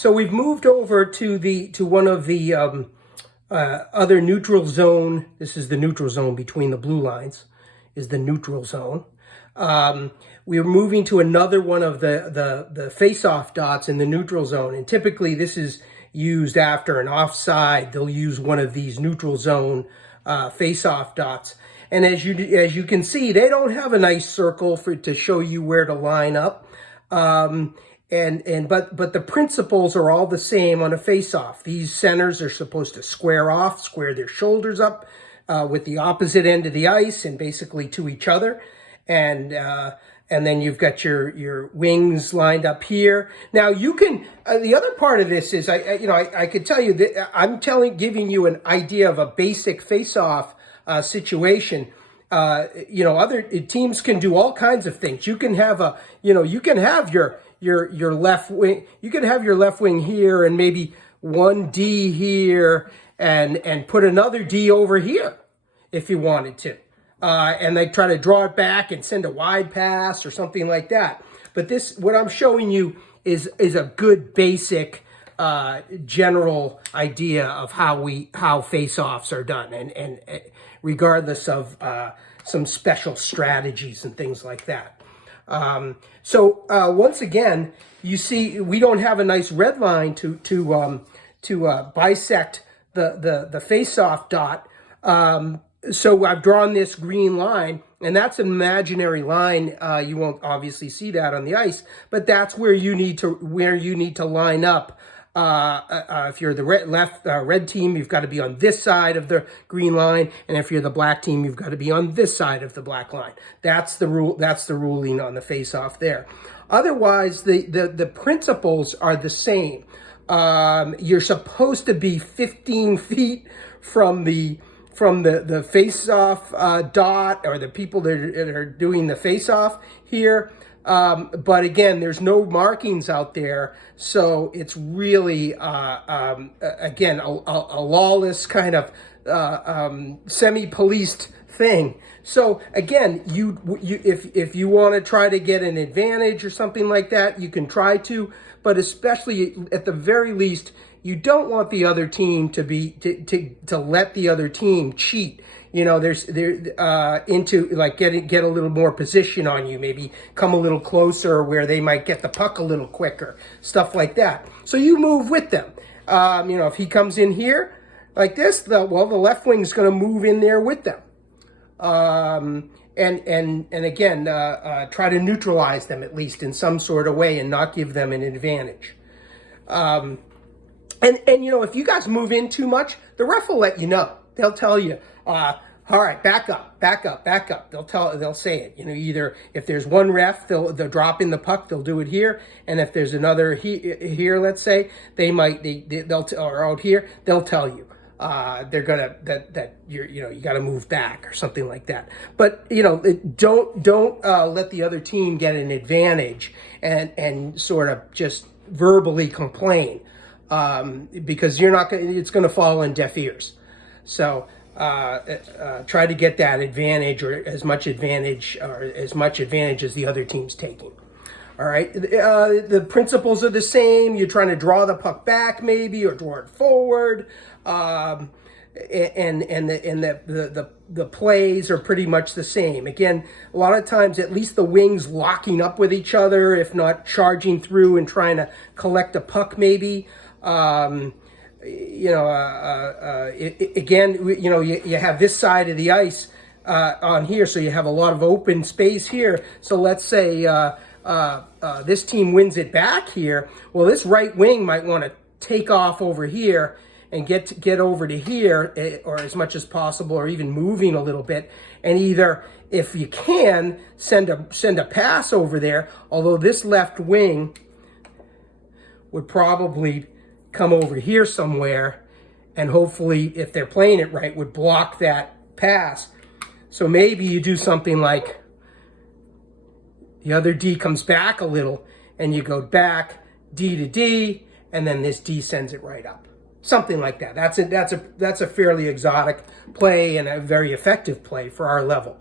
So we've moved over to one of the other neutral zone. This is the neutral zone between the blue lines, is the neutral zone. We're moving to another one of the face-off dots in the neutral zone, and typically this is used after an offside. They'll use one of these neutral zone face-off dots, and as you can see, they don't have a nice circle to show you where to line up. But the principles are all the same on a face-off. These centers are supposed to square their shoulders up with the opposite end of the ice and basically to each other. And then you've got your wings lined up here. Now you can, the other part of this is, I could tell you that giving you an idea of a basic face-off situation. Other teams can do all kinds of things. You can have your left wing, you can have your left wing here and maybe one D here and put another D over here if you wanted to. And they try to draw it back and send a wide pass or something like that. But what I'm showing you is a good basic general idea of how face-offs are done, and regardless of some special strategies and things like that. Once again, you see we don't have a nice red line to bisect the face-off dot. So I've drawn this green line, and that's an imaginary line. You won't obviously see that on the ice, but that's where you need to line up. If you're the red team, you've got to be on this side of the green line, and if you're the black team, you've got to be on this side of the black line. That's the rule. That's the ruling on the face-off there. Otherwise, the principles are the same. You're supposed to be 15 feet from the face-off dot, or the people that are doing the face-off here. But again, there's no markings out there, so it's really again a lawless kind of semi-policed thing. So again, if you want to try to get an advantage or something like that, you can try to, but especially at the very least, you don't want the other team to let the other team cheat. Into like get a little more position on you, maybe come a little closer where they might get the puck a little quicker, stuff like that. So you move with them. If he comes in here like this, the left wing is going to move in there with them. And again, try to neutralize them at least in some sort of way and not give them an advantage. And if you guys move in too much, the ref will let you know. They'll tell you, all right, back up. They'll say it. Either if there's one ref, they'll drop in the puck, they'll do it here, and if there's another here, let's say, or out here, they'll tell you. They're gonna that you got to move back or something like that. But don't let the other team get an advantage and sort of just verbally complain. Because it's going to fall on deaf ears. So try to get that advantage, or as much advantage as the other team's taking. All right. The principles are the same. You're trying to draw the puck back, maybe, or draw it forward. And the plays are pretty much the same. Again, a lot of times, at least the wings locking up with each other, if not charging through and trying to collect a puck, maybe. Again, you have this side of the ice on here, so you have a lot of open space here. So let's say this team wins it back here. Well, this right wing might want to take off over here and get over to here, or as much as possible, or even moving a little bit, and either, if you can, send a pass over there. Although this left wing would probably come over here somewhere, and hopefully, if they're playing it right, would block that pass. So maybe you do something like the other D comes back a little, and you go back D to D, and then this D sends it right up. Something like that. That's a fairly exotic play and a very effective play for our level.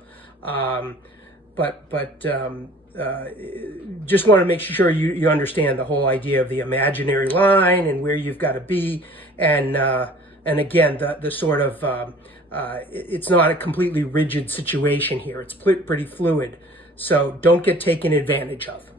just want to make sure you understand the whole idea of the imaginary line and where you've got to be, and again, the sort of it's not a completely rigid situation here. It's pretty fluid, so don't get taken advantage of.